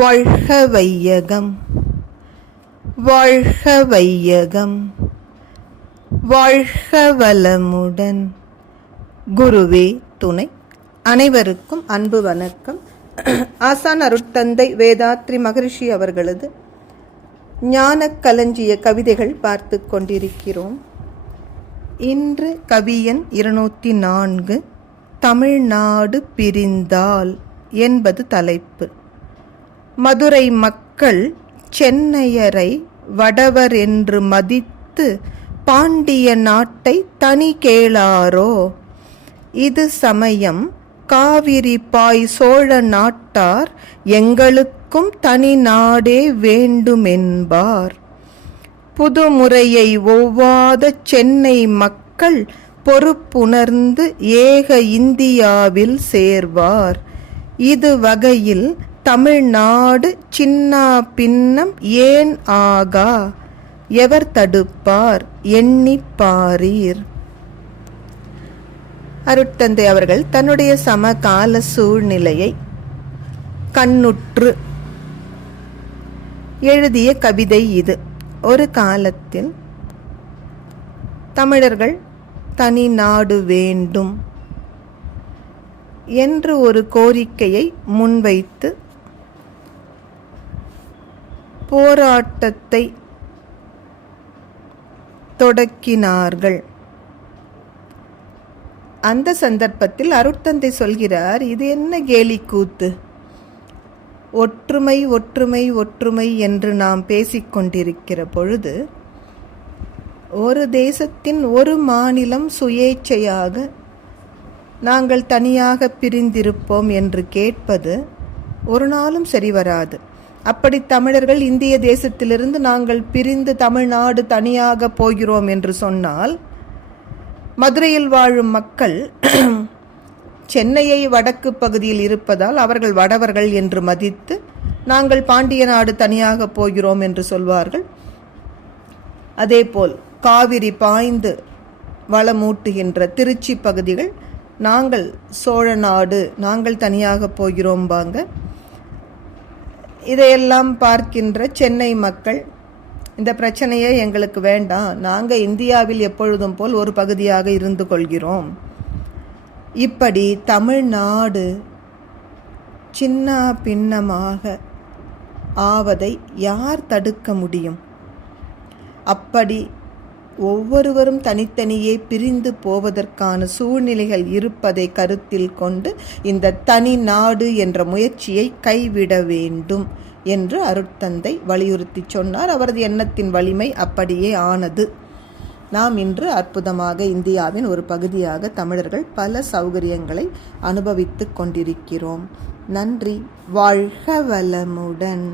வாழ்க வையகம், வாழ்க வையகம், வாழ்க வளமுடன். குருவே துணை. அனைவருக்கும் அன்பு வணக்கம். ஆசான் அருட்தந்தை வேதாத்ரி மகரிஷி அவர்களது ஞான களஞ்சிய கவிதைகள் பார்த்து கொண்டிருக்கிறோம். இன்று கவியன் 204 தமிழ்நாடு பிரிந்தால் என்பது தலைப்பு. மதுரை மக்கள் சென்னையரை வடவர் என்று மதித்து பாண்டிய நாட்டை தனி கேளாரோ. இது சமயம் காவிரி பாய் சோழ நாட்டார் எங்களுக்கும் தனி நாடே வேண்டுமென்பார். புதுமுறையை ஒவ்வாத சென்னை மக்கள் பொறுப்புணர்ந்து ஏக இந்தியாவில் சேர்வார். இது வகையில் தமிழ்நாடு சின்னா பின்னம் ஏன் ஆகா, எவர் தடுப்பார் எண்ணிப்பாரீர். அருட்தந்தை அவர்கள் தன்னுடைய சமகால சூழ்நிலையை கண்ணுற்று எழுதிய கவிதை இது. ஒரு காலத்தில் தமிழர்கள் தனி நாடு வேண்டும் என்று ஒரு கோரிக்கையை முன்வைத்து போராட்டத்தை தொடக்கினார்கள். அந்த சந்தர்ப்பத்தில் அருட்தந்தை சொல்கிறார், இது என்ன கேலி கூத்து? ஒற்றுமை ஒற்றுமை ஒற்றுமை என்று நாம் பேசிக்கொண்டிருக்கிற பொழுது ஒரு தேசத்தின் ஒரு மாநிலம் சுயேச்சையாக நாங்கள் தனியாக பிரிந்திருப்போம் என்று கேட்பது ஒரு நாளும் சரி வராது. அப்படி தமிழர்கள் இந்திய தேசத்திலிருந்து நாங்கள் பிரிந்து தமிழ்நாடு தனியாக போகிறோம் என்று சொன்னால், மதுரையில் வாழும் மக்கள் சென்னையை வடக்கு பகுதியில் இருப்பதால் அவர்கள் வடவர்கள் என்று மதித்து நாங்கள் பாண்டிய நாடு தனியாக போகிறோம் என்று சொல்வார்கள். அதேபோல் காவிரி பாய்ந்து வளமூட்டுகின்ற திருச்சி பகுதிகள் நாங்கள் சோழ நாடு, நாங்கள் தனியாக போகிறோம்பாங்க. இதையெல்லாம் பார்க்கின்ற சென்னை மக்கள் இந்த பிரச்சனையே எங்களுக்கு வேண்டாம், நாங்கள் இந்தியாவில் எப்பொழுதும் போல் ஒரு பகுதியாக இருந்து கொள்கிறோம். இப்படி தமிழ்நாடு சின்ன பின்னமாக ஆவதை யார் தடுக்க முடியும்? அப்படி ஒவ்வொருவரும் தனித்தனியே பிரிந்து போவதற்கான சூழ்நிலைகள் இருப்பதை கருத்தில் கொண்டு இந்த தனி நாடு என்ற முயற்சியை கைவிட வேண்டும் என்று அருட்தந்தை வலியுறுத்தி சொன்னார். அவரது எண்ணத்தின் வலிமை அப்படியே ஆனது. நாம் இன்று அற்புதமாக இந்தியாவின் ஒரு பகுதியாக தமிழர்கள் பல சௌகரியங்களை அனுபவித்து கொண்டிருக்கிறோம். நன்றி. வாழ்க வளமுடன்.